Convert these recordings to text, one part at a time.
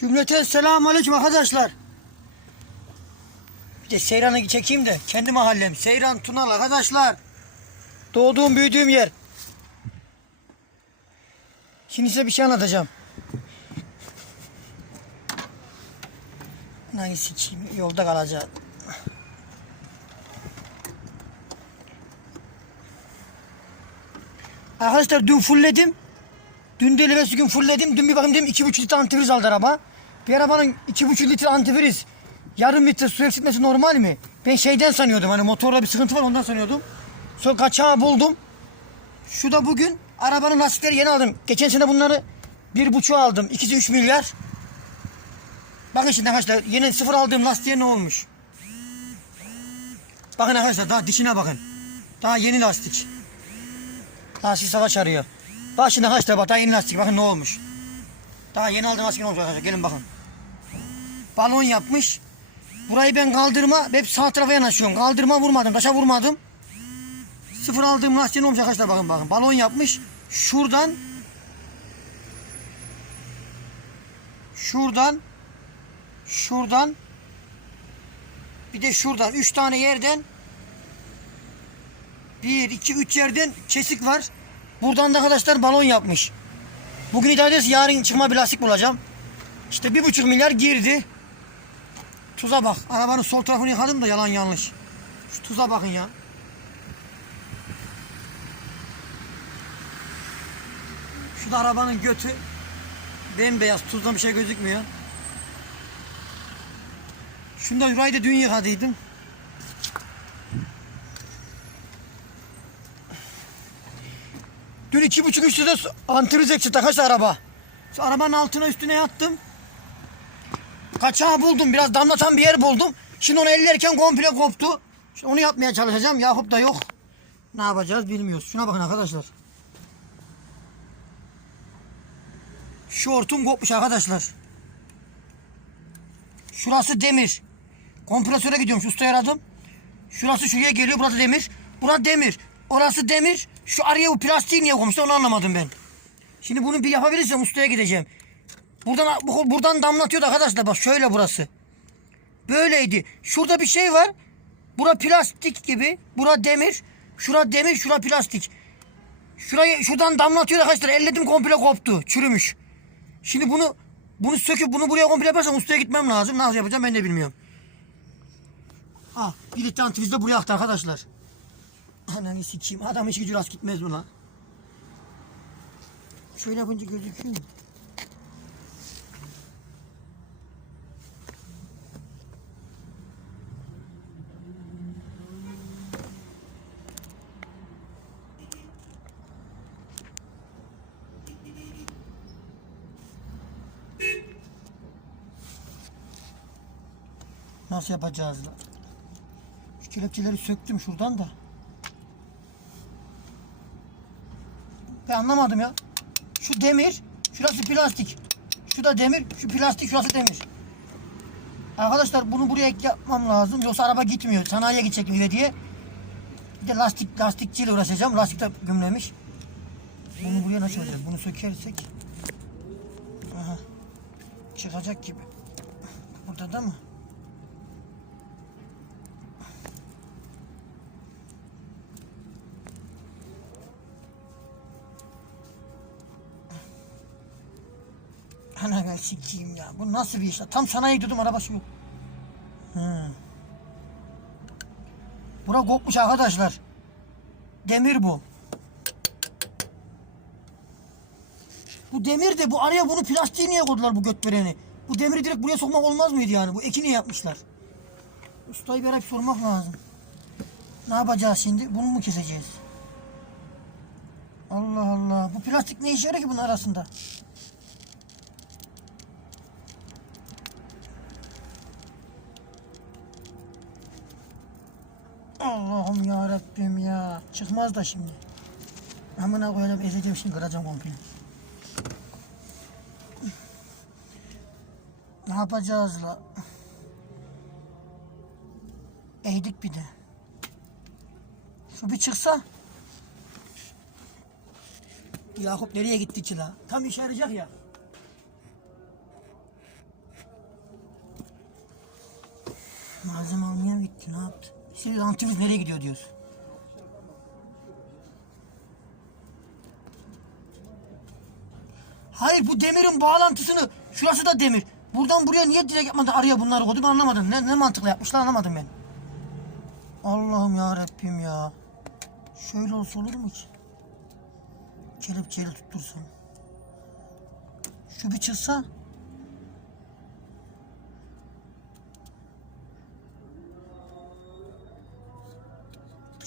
Cümleten selamun aleyküm arkadaşlar. Bir de Seyran'ı çekeyim de kendi mahallem. Seyran Tunal arkadaşlar. Doğduğum büyüdüğüm yer. Şimdi size bir şey anlatacağım. Nangi sikeyim yolda kalacağız. Arkadaşlar dün fullledim. Dün de evvelsi gün fullledim. Dün bir bakayım dedim iki buçuk litre antifriz aldı araba. Bir arabanın iki buçuk litre antifriz yarım litre su eksiltmesi normal mi? Ben şeyden sanıyordum hani motorda bir sıkıntı var ondan sanıyordum. Sonra kaçağı buldum. Şu da bugün arabanın lastikleri yeni aldım. Geçen sene bunları bir buçuğa aldım. İkisi üç milyar. Bakın şimdi arkadaşlar yeni sıfır aldığım lastiğe ne olmuş? Bakın arkadaşlar daha dişine bakın. Daha yeni lastik. Lastik savaş arıyor. Bak şimdi arkadaşlar bak daha yeni lastik bakın ne olmuş. Daha yeni lastik ne olmuş gelin bakın. Balon yapmış. Burayı ben kaldırma hep sağ tarafa yanaşıyorum. Kaldırma vurmadım taşa vurmadım. Sıfır aldığım lastiğin olmuş arkadaşlar bakın bakın. Balon yapmış. Şuradan şuradan şuradan bir de şuradan üç tane yerden bir, iki, üç yerden kesik var. Buradan da arkadaşlar balon yapmış. Bugün idare ederiz, yarın çıkma bir lastik bulacağım. İşte bir buçuk milyar girdi. Tuza bak. Arabanın sol tarafını yıkadım da yalan yanlış. Şu tuza bakın ya. Şu da arabanın götü. Bembeyaz tuzdan bir şey gözükmüyor. Şunda yurayı da dün yıkadıydım. Dün iki buçuk üç lira su- antifriz eksiltti arkadaşlar araba. Şu arabanın altına üstüne yattım. Kaçağı buldum. Biraz damlatan bir yer buldum. Şimdi onu ellerken komple koptu. Şimdi onu yapmaya çalışacağım. Yakup da yok. Ne yapacağız bilmiyoruz. Şuna bakın arkadaşlar. Şu hortum kopmuş arkadaşlar. Şurası demir. Kompresöre gidiyorum. Şu ustaya aradım. Şurası şuraya geliyor. Burası demir. Burası demir. Orası demir. Şu araya bu plastiği niye koymuşlar onu anlamadım ben. Şimdi bunu bir yapabilirsem ustaya gideceğim. Buradan bu- buradan damlatıyordu arkadaşlar bak şöyle burası. Böyleydi. Şurada bir şey var. Bura plastik gibi. Bura demir. Şura demir, şura plastik. Şurayı şuradan damlatıyor arkadaşlar. Elledim komple koptu. Çürümüş. Şimdi bunu bunu söküp bunu buraya komple yaparsam ustaya gitmem lazım. Nasıl yapacağım ben de bilmiyorum. Ha, bir litre antifriz de buraya aktı arkadaşlar. Ananı sikeyim. Adam hiç gücü rast gitmez mi lan? Şöyle yapınca gözüküyor mu? Nasıl yapacağız lan? Şu kelepçeleri söktüm şuradan da. Ben anlamadım ya. Şu demir, şurası plastik. Şu da demir, şu plastik, şurası demir. Arkadaşlar bunu buraya ek yapmam lazım. Yoksa araba gitmiyor. Sanayiye gidecek mi diye. Bir de lastik, lastikçiyle uğraşacağım. Lastik de gümlemiş. Bunu buraya nasıl yapacağız? Bunu sökersek. Aha. Çıkacak gibi. Burada da mı? Ana ben sikeyim ya. Bu nasıl bir iş? Tam sanayi gidiyordum arabası yok. Hı. Bura kopmuş arkadaşlar. Demir bu. Bu demir de bu araya bunu plastiği niye koydular bu göt vereni? Bu demiri direkt buraya sokmak olmaz mıydı yani? Bu eki niye yapmışlar? Ustayı bir sormak lazım. Ne yapacağız şimdi? Bunu mu keseceğiz? Allah Allah. Bu plastik ne işe yarıyor ki bunun arasında? Allah'ım yarabbim ya. Çıkmaz da şimdi. Amına koyalım ezeceğim şimdi kıracağım komple. Ne yapacağız la? Eğdik bir de. Şu bir çıksa. Yakup nereye gitti ki la? Tam işe yarayacak ya. Malzeme almaya gitti ne yaptı? Şimdi antifriz nereye gidiyor diyoruz. Hayır bu demirin bağlantısını şurası da demir. Buradan buraya niye direkt yapmadı araya bunları koydu anlamadım. Ne, ne mantıkla yapmışlar anlamadım ben. Allah'ım ya Rabbim ya. Şöyle olsa olur mu ki? Kelepçeyle tuttursam. Şu bir çıksa.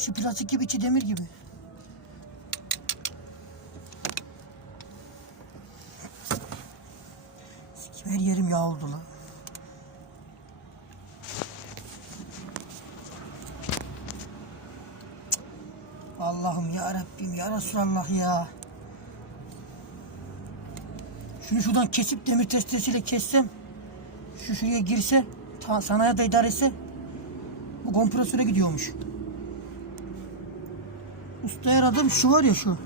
Dışı plastik gibi içi demir gibi. Her yerim yağ oldu lan. Allah'ım ya Rabbim ya Resulallah ya. Şunu şuradan kesip demir testeresiyle kessem. Şu şuraya girse. Sanayi da idare etse. Bu kompresöre gidiyormuş. Ustaya aradım şu var ya şu.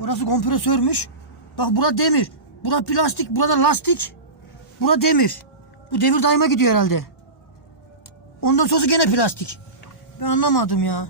Burası kompresörmüş. Bak bura demir. Bura plastik. Burada lastik. Bura demir. Bu demir daima gidiyor herhalde. Ondan sonrası gene plastik. Ben anlamadım ya.